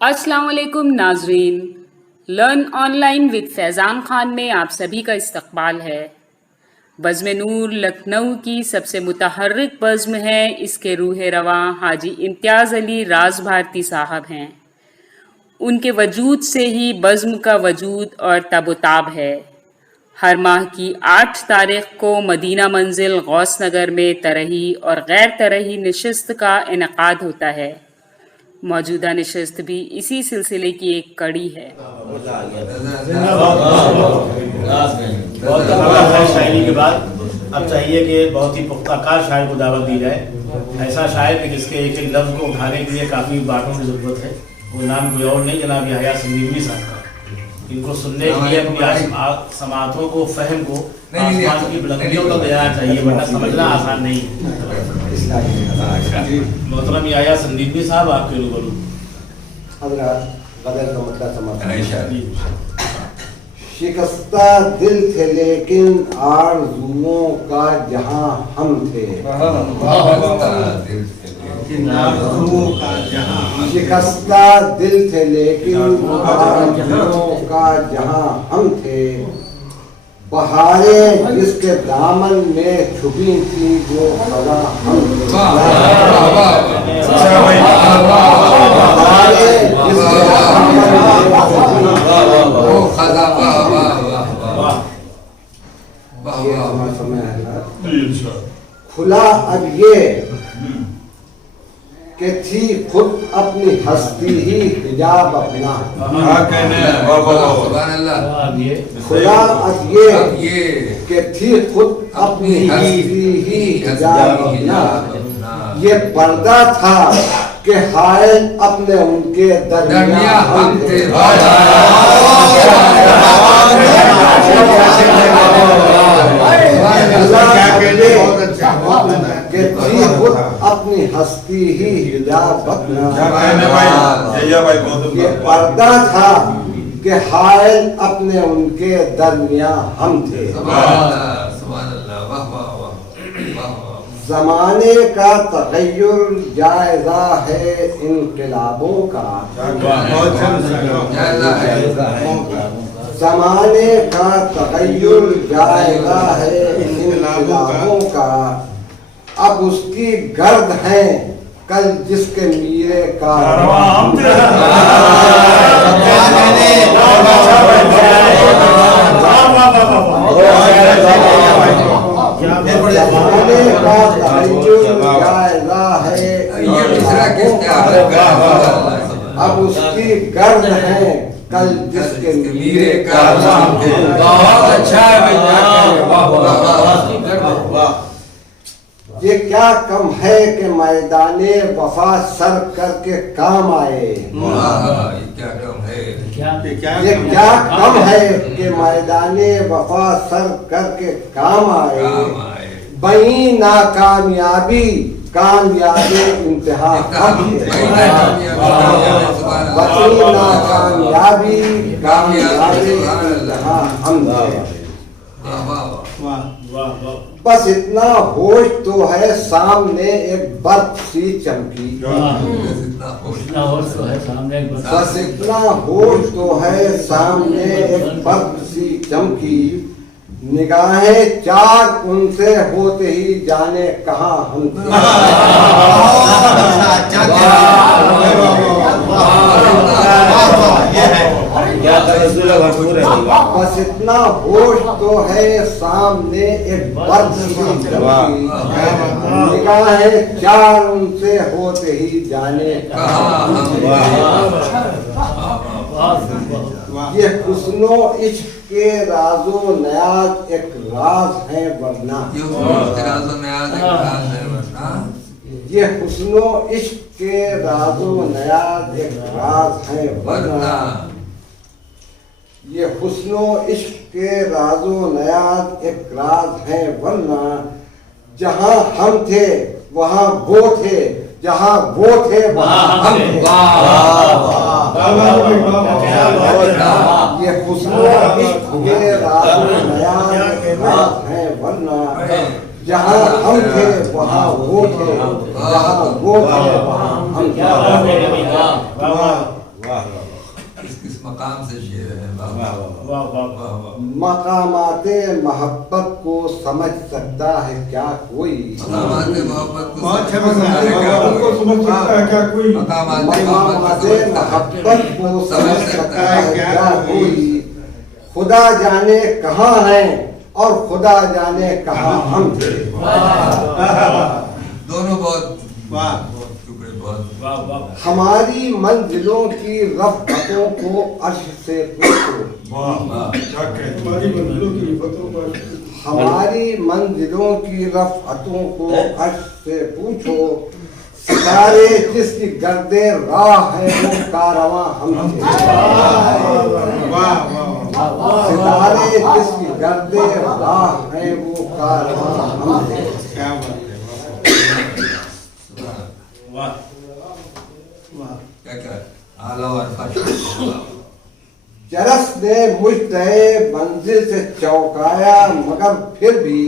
अस्सलाम वालेकुम नाजरीन। Learn online with Faizan Khan में आप सभी का इस्तकबाल है। बज़्म नूर लखनऊ की सबसे मुतहर्रिक बज़्म है। इसके रूह रवां हाजी इम्तियाज़ अली राज भारती साहब हैं। उनके वजूद से ही बज़्म का वजूद और तबोताब है। हर माह की 8 तारीख को मदीना मंजिल गौस नगर में तरही और गैर तरही नशिस्त का इनेकाद होता है। मौजूदा नशिस्त भी इसी सिलसिले की एक कड़ी है। शायरी के बाद अब चाहिए कि बहुत ही पुख्ताकार शायर को दावत दी जाए। ऐसा शायर कि जिसके एक एक लफ्ज़ को उठाने के लिए काफ़ी बातों की ज़रूरत है। वो नाम कोई और नहीं, जनाब यहया संदीपनी साहब का। इनको सुनने के लिए अपनी समातों को, फहम को आसमान की बुलंदियों तक ले जाना चाहिए, वरना समझना आसान नहीं है। मोहतरम यहया संदीपनी साहब, आपके रूबरू। बदल का मतलब समझ शिकस्ता दिल थे लेकिन आरज़ुओं का जहां हम थे। शिकस्ता दिल थे लेकिन आरज़ुओं का जहां हम थे। बहारें जिसके दामन में छुपी थी वो खज़ा हम थे। बहारें जिसके दामन में वो खज़ा खुला अब ये कि थी खुद अपनी हस्ती ही हिजाब अपना। खुला अब ये कि थी खुद अपनी हस्ती ही हिजाब अपना। ये पर्दा था कि हायल अपने उनके दरमियां हम थे। अपनी हस्ती ही हिजाब अपना। ये पर्दा था कि हायल अपने उनके दरमियां हम थे। ज़माने का तग़य्युर जायज़ा है इनक़िलाबों का। ज़माने का तग़य्युर जायज़ा है इनक़िलाबों का। अब उसकी गर्द है कल जिसके मीरे का। ज़माने का तग़य्युर जायज़ा है, अब उसकी गर्द है कल जिसके मीरे का। बहुत अच्छा ये क्या कम है कि मैदाने वफा सर करके काम आए। ये क्या कम है कि मैदाने वफा सर करके काम आए। बई नाकामयाबी कामयाबी इंतहा हम थे। बई नाकामयाबी कामयाबी इंतहा हम थे। बस इतना होश तो है सामने एक बर्फ सी चमकी। बस इतना होश तो है सामने एक बर्फ सी चमकी। निगाहें चार उनसे होते ही जाने कहाँ हम थे। बस इतना होश तो है सामने एक बर्फ सी चमकी। निगाहें चार उनसे होते ही जाने कहाँ हम थे। ये हुस्नो इश्क के राजो नयाज एक राज है वरना। ये हुस्नो इश्क के राजो नयाज एक राज है वरना। ये हुस्नो इश्क के राजो नयाज एक राज है वरना। जहाँ हम थे वहाँ वो थे, जहाँ वो थे वहाँ हम थे। ये हुस्नो इश्क के राजो नयाज एक राज है वरना। जहाँ हम थे वहाँ वो थे, जहाँ वो थे वहाँ हम थे। किस मकाम से शेर है। वाह वाह वाह वाह वाह वाह। मकामाते मोहब्बत को समझ सकता है क्या कोई? मकामाते मोहब्बत को बहुत समझ अच्छा सकता है क्या कोई? समझ सकता है क्या कोई? मकामाते मकामाते मोहब्बत को समझ सकता है क्या कोई? खुदा जाने कहाँ है और खुदा जाने कहाँ हम थे। दोनों बहुत वाह टुकड़े बहुत। वाह वाह। हमारी मंजिलों की रफ़्तों को अर्श से पूछो। हमारी मंजिलों की रिफ़तों पर हमारी मंजिलों की रफ़्तों को अर्श से पूछो। सितारे जिसकी गर्दे राह है वो कारवां हम थे। वाह वाह सितारे जिसकी गर्दे राह है वो कारवां हम थे। क्या बात है। वाह वाह क्या क्या आला और फश। चरस ने मुझतहे मंजिल से चौंकाया मगर फिर भी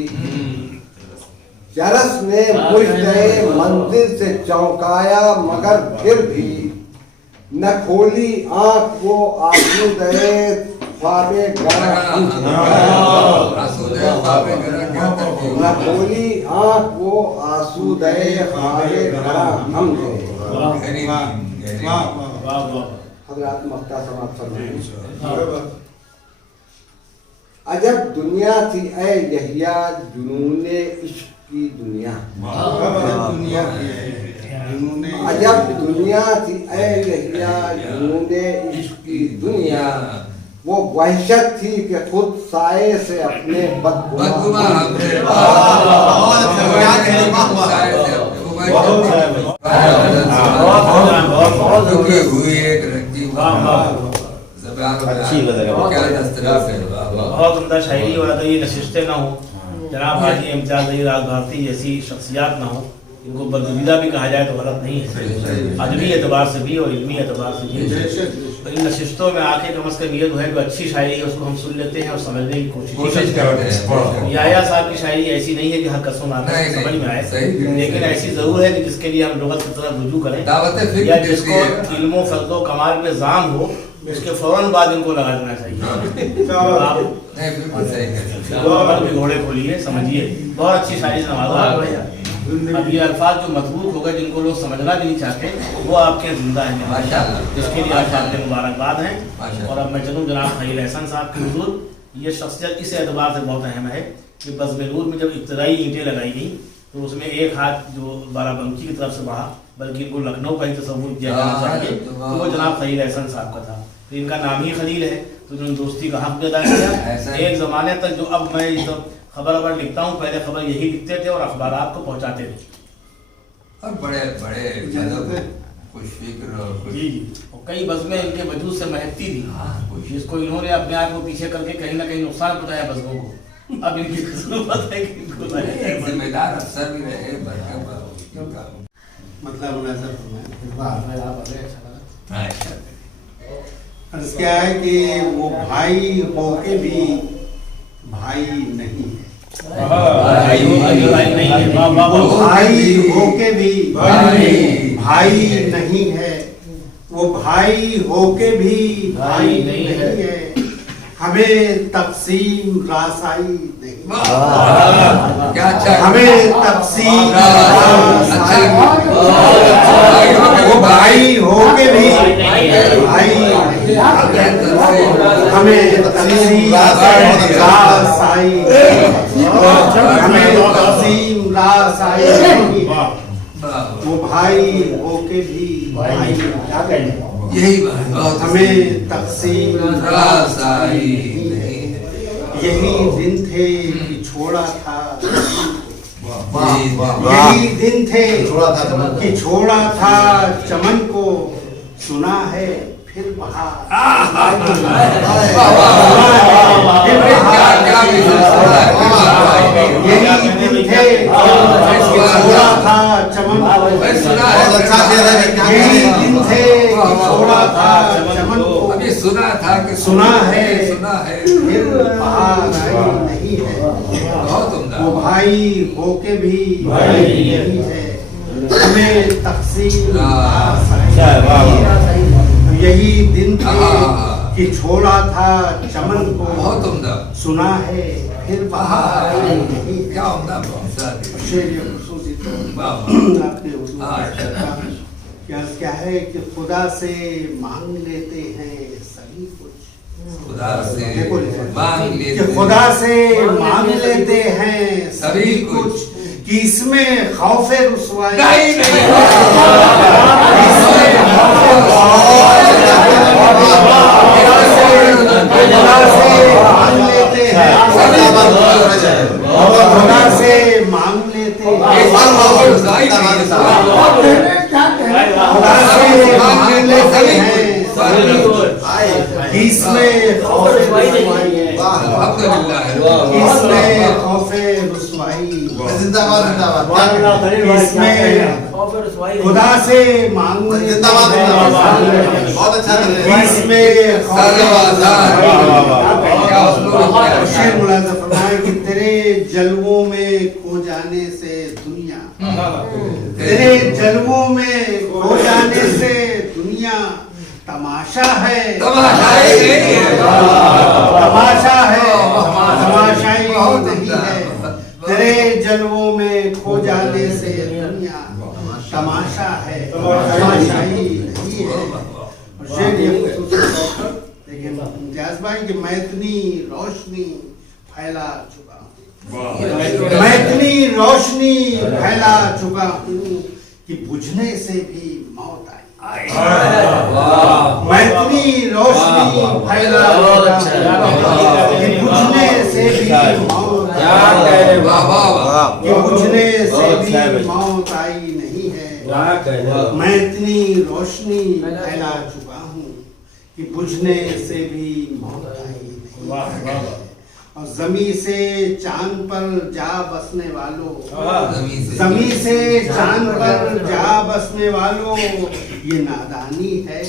चरस ने मुझतहे मंजिल से चौंकाया मगर फिर भी न खोली आंख वो आसूदे ख्वाबे गरा हम थे। आसूदे ख्वाबे गरा क्या तरकीब। न खोली आंख वो आसूदे ख्वाबे गरा हम थे। गहरी वाह गहरी। वाह वाह वाह। हज़रात मक्का समाप्त फरमाएं। वाह। अजब दुनिया थी ऐ यहिया जुनूने इश्क की दुनिया। दुनिया की है इन्होंने अजब दुनिया थी ऐ यहिया जुनूने इश्क की दुनिया। वो वहशत थी कि खुद साए से अपने बदगुमा बदगुमा हमसे। बहुत अच्छा, क्या कहने, वाह, वाह। बहुत बहुत क्योंकि हुई एक रंगी वाह वाह। ज़बान अच्छी गज़ल है। क्या दस्तराज है। वाह वाह। बहुत उम्दा शायरी और अगर ये नशिस्तें ना हो, जनाब हाजी इम्तियाज़ अली राज भारती जैसी शख्सियात ना हो, इनको बदगुजीदा भी कहा जाए तो गलत नहीं है, अदबी एतबार से भी और इल्मी एतबार से भी। तो इन नशिस्तों में आके कम अज़ कम ये जो है जो अच्छी शायरी है उसको हम सुन लेते हैं और समझने की कोशिश करते हैं। याया साहब की शायरी ऐसी नहीं है कि हर कसम आकर नहीं, समझ में आए, सही। लेकिन ऐसी ज़रूर है कि जिसके लिए हम लुग़त की तरफ रुजू करें दावत फिक्र या देती जिसको है। इल्मो फर्दो कमाल में जाम हो, उसके फौरन बाद इनको लगा देना चाहिए। तो आप नहीं बिल्कुल सही है। अमल के घोड़े खोलिए, समझिए। बहुत अच्छी शायरी नवाजा आपने। अब ये अल्फाज जो मतबूक हो गए जिनको लोग समझना भी नहीं चाहते वो आपके जिंदा हैं माशाअल्लाह। जिसके लिए आप आपके मुबारकबाद हैं। माशाअल्लाह। और अब मैं चलूँ जनाब खलील एहसन साहब के हुजूर। ये शख्सियत इस एतबार से बहुत अहम है कि बज़्म नूर में जब इब्तदाई ईंटें लगाई गई तो उसमें एक हाथ जो बाराबंकी की तरफ से बढ़ा, बल्कि इनको लखनऊ का ही तस्वुर किया जाना चाहिए, तो वो जनाब खलील एहसन साहब का था। तो इनका नाम ही खलील है, तो उन्होंने दोस्ती का हक अदा किया। एक ज़माने तक जो अब मैं ये सब खबर लिखता हूँ, पहले खबर यही लिखते थे और अखबारात को पहुँचाते थे। और बड़े बड़े मतलब कुछ फिक्र और कुछ जी जी। और कई बज़्में इनके वजूद से महकती थी, हाँ, कुछ जिसको इन्होंने अपने आप को पीछे करके कहीं ना कहीं नुकसान पहुंचाया बज़्मों को। अब इनकी जरूरत है कि इनको लाया जाए। जिम्मेदार अफसर भी रहे बरकत। मतलब नजर फरमाएं। हाँ, अच्छा। अर्ज़ क्या है कि वो भाई होके भी भाई नहीं है। भाई नहीं है। वाह वाह वो वाह। भाई होके भी भाई नहीं है। वो भाई होके भी भाई नहीं है। हमें तकसीम रासाई नहीं। वाह, क्या अच्छा। हमें तकसीम रासाई अच्छा। वो भाई होके भी भाई हमें तकसीम रासाई हमें तकसीम रासाई नहीं है। वो भाई होके भी भाई यही बात हमें तकसीम रासाई यही दिन थे कि छोड़ा था। वाह यही दिन थे कि छोड़ा था चमन को, सुना है फिर बहार। यही दिन थे कि छोड़ा था चमन को, यही दिन थे कि छोड़ा था चमन को, अभी सुना था कि सुना है फिर बहार आई नहीं है। बहुत उम्दा। वो भाई होके भी भाई नहीं है। हमें तकसीम अच्छा है, वाह, वाह। यही दिन थे कि छोड़ा था चमन को, बहुत उम्दा, सुना है फिर बाहर आई नहीं। क्या उम्दा बहुत शेर ये खूबसूरती तो आपने उर्दू में क्या है कि खुदा से मांग लेते हैं सभी कुछ, खुदा से देखो मांग कि लेते, खुदा से मांग लेते हैं सभी कुछ, कि इसमें खौफे रुसवाई नहीं नहीं खुदा से मांग लेते हैं, खुदा से मांग लेते हैं, खुदा से मांग लेते हैं इसमें खौफे रुसवाई है, इसमें खौफे रुसवाई, इसमें खुदा से मांग लेते हैं, बहुत अच्छा इसमें शेर मुलाज़ा फरमाए कि तेरे जलवों में खो जाने से दुनिया, तेरे जलवों में खो जाने से दुनिया तमाशा है, तमाशाई नहीं है, तमाशा है, तमाशाई नहीं है। तेरे जलवों में खो जाने से दुनिया तमाशा है, तमाशाई नहीं है। और शेर ये देखिए इम्तियाज भाई कि मैं इतनी रोशनी फैला चुका हूँ, मैं इतनी रोशनी फैला चुका हूँ कि बुझने से भी मौत आई, मैं इतनी रोशनी फैला चुका हूँ कि बुझने से भी मौत आई, कि बुझने से भी मौत आई नहीं है। मैं इतनी रोशनी फैला चुका हूँ कि बुझने से भी मौत आई नहीं है। और जमी से चांद पर जा बसने वालों, जमी से चांद पर जा बसने वालों, ये नादानी है,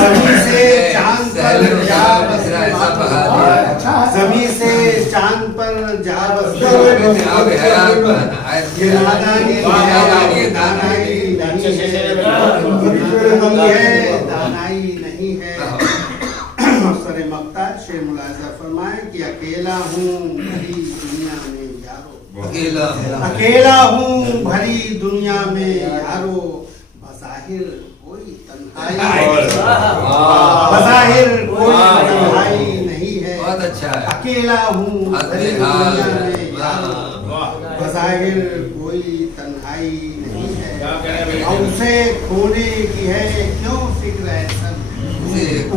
जमी से चांद पर जा बसने वालों, जमी से चांद पर जा बसने वालों, ये नादानी है, दानाई नहीं है। सरे मक्ता शेर मुलाजा फरमाए कि अकेला हूँ भरी दुनिया में यारो, अकेला हूँ भरी दुनिया में यारो, बज़ाहिर कोई तन्हाई, बज़ाहिर कोई तन्हाई नहीं है। बहुत अच्छा है, अकेला हूँ भरी दुनिया में यारो, बज़ाहिर कोई तन्हाई नहीं है। और उसे खोने की है क्यों फिक्र एहसन,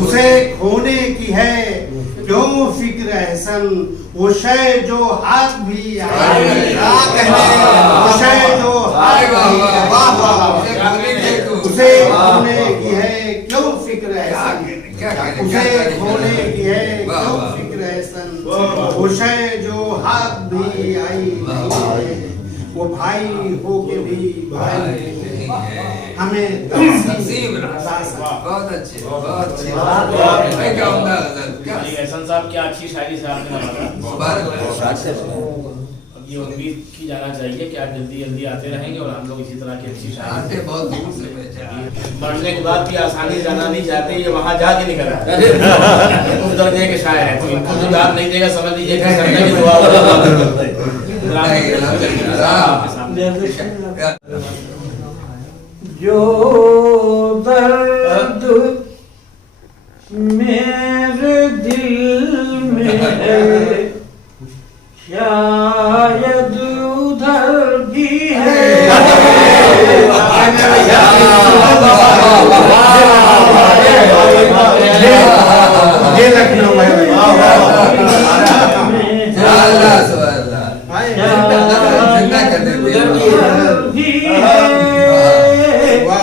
उसे खोने की है क्यों फिक्र एहसन, वो शय जो हाथ भी आए, वो शय जो हाथ भी आए, उसे खोने की है क्यों फिक्र एहसन, उसे खोने की है क्यों फिक्र एहसन, वो शय जो हाथ भी आई नहीं है। वो भाई हो के भी भाई नहीं है, हमें तकसीम बहुत अच्छे, बहुत अच्छे, मैं क्या उम्दा क्या एहसन साहब क्या अच्छी शायरी से आपने बताया। अब ये उम्मीद की जाना चाहिए कि आप जल्दी जल्दी आते रहेंगे और हम लोग इसी तरह की अच्छी शायरी आते बहुत दूर से बेचारा, पढ़ने के बाद भी आसानी से जाना नहीं चाहते, ये वहाँ जाके नहीं करा उस दर्जे के शायर है, तो इनको जो दाद नहीं देगा समझ लीजिए कि करने की दुआ जो दर्द मेरे दिल में है शायद उधर भी है। ये लखनऊ है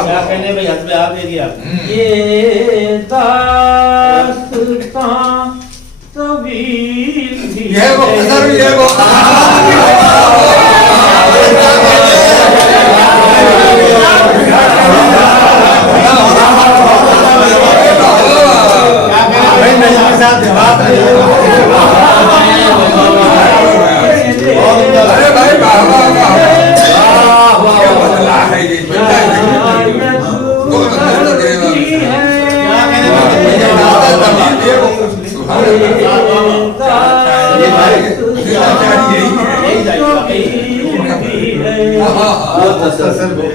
क्या कहने में हद पे आप दे दिया ये दास्तां तवील भी ये वो कसर ये वो अरे भाई मुख्तसर में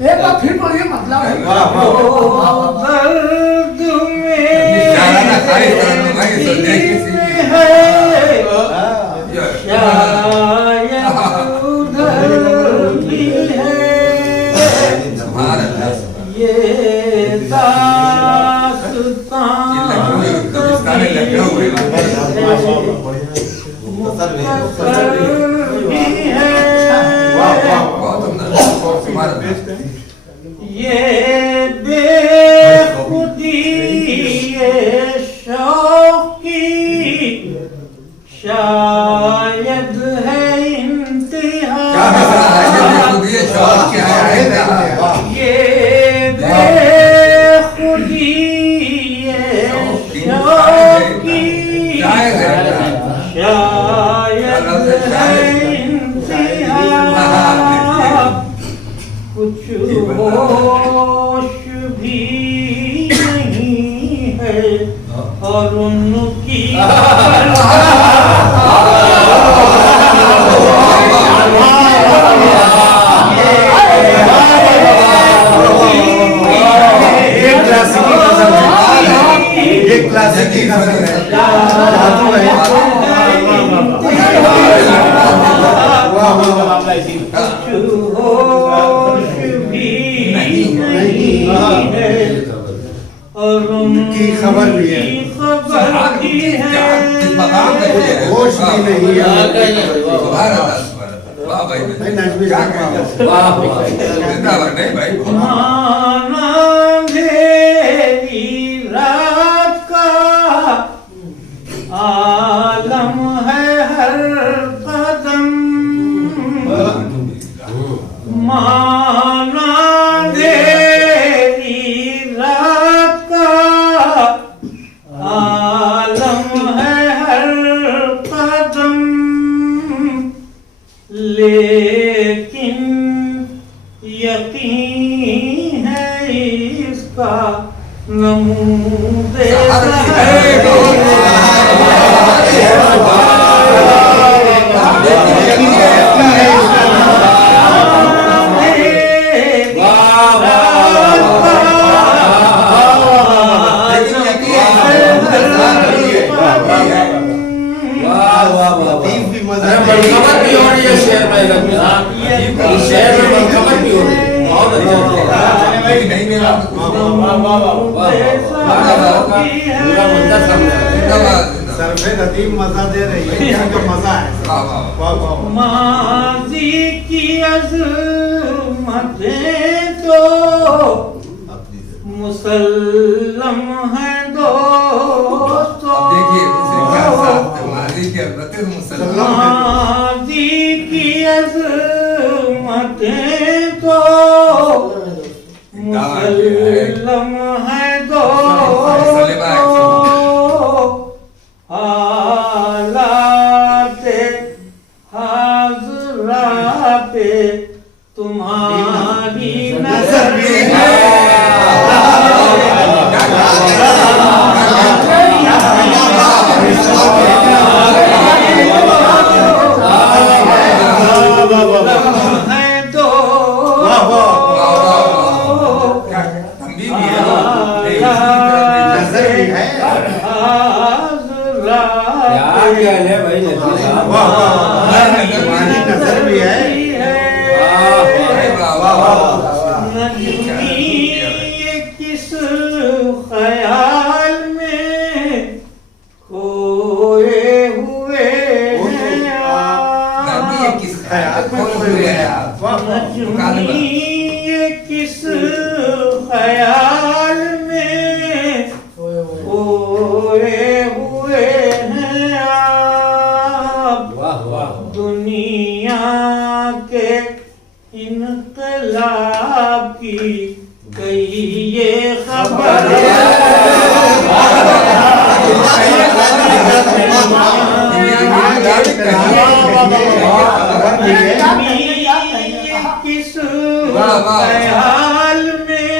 एक बार फिर बोलिए मतलब दर्द जाना खाई करने भाई तो देख किसी शायद उधर भी है सुभान अल्लाह ये ये बेखुदी ये शौकी शायद है इंतहा ये बेखुदी ये शौकी शायद है इंतहा कुछ होश भी नहीं है और उनकी एक क्लासिकी गजल है जादू है मामला इसी होश भी नहीं है और उनकी खबर भी है खबर भी है होश भी नहीं है सुभान अल्लाह वाह भाई भाई नजमी साहब वाह जिंदाबाद नहीं भाई माना अंधेरी रात का आलम है हर कदम माना अंधेरी रात का आलम है हर कदम लेकिन यकीन है इसका नमूदे लतीफ भी मजा खबर भी हो रही है शहर में लक्ष्मी साहब शहर में खबर भी हो रही है बहुत अच्छा नहीं मिला पूरा मुद्दा समझा सरफे नदीम मजा दे रही है इनका मजा है वाह वाह माजी की अज़मतें तो मुसल्लम है दोस्तों देखिए माजी की अज़मतें मुसलमान माजी की अज़मतें तो मुसल्लम है दोस्तों हालाते हाज़राते तुम्हारी नज़र में नजर भी है किस ख्याल में खोए हुए किस ख्याल में खोए किस ख्याल में खोए हुए हैं आप दुनिया के इनकलाब की कहिए खबर किस ख्याल में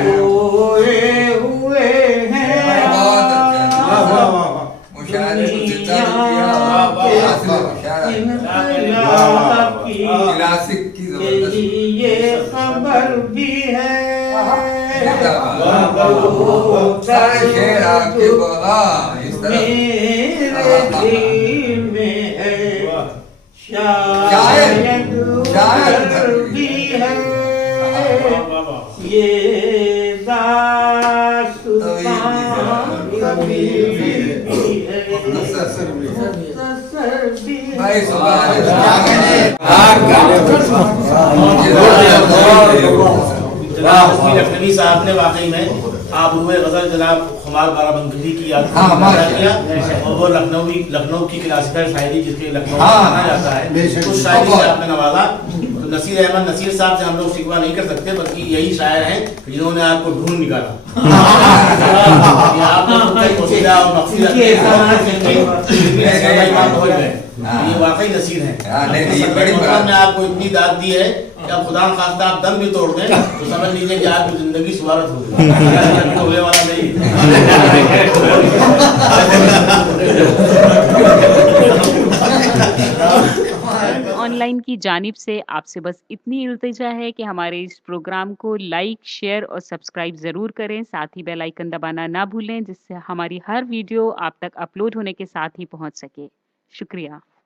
खोए हुए हैं सारे शेर आपके बोला इस तरह मेरे दिल में है शायद भी है ये दास्तान कभी भी है भाई सुभान जनाब हस्नी लखनवी साहब ने वाकई में आबरूए गजल जनाब खुमार बाराबंकी की याद हाँ, किया और वो लखनऊ की क्लासिकल शायरी जिसके लखनऊ में हाँ, माना जाता है उस शायरी से आपने नवाजा। तो नसीर अहमद नसीर साहब से हम लोग शिकवा नहीं कर सकते, बल्कि यही शायर हैं जिन्होंने आपको ढूंढ निकाला। आपने कई वसीला और मकसीद पहुंच गए, ये वाकई नसीर हैं। ये बड़ी बात ने आपको इतनी दाद दी है कि अब खुदा खास्ता आप दम भी तोड़ दें तो समझ लीजिए कि आपकी जिंदगी सुवारत हो गई, होने वाला नहीं। ऑनलाइन की जानिब से आपसे बस इतनी इल्तिजा है कि हमारे इस प्रोग्राम को लाइक, शेयर और सब्सक्राइब ज़रूर करें। साथ ही बेल आइकन दबाना ना भूलें, जिससे हमारी हर वीडियो आप तक अपलोड होने के साथ ही पहुंच सके। शुक्रिया।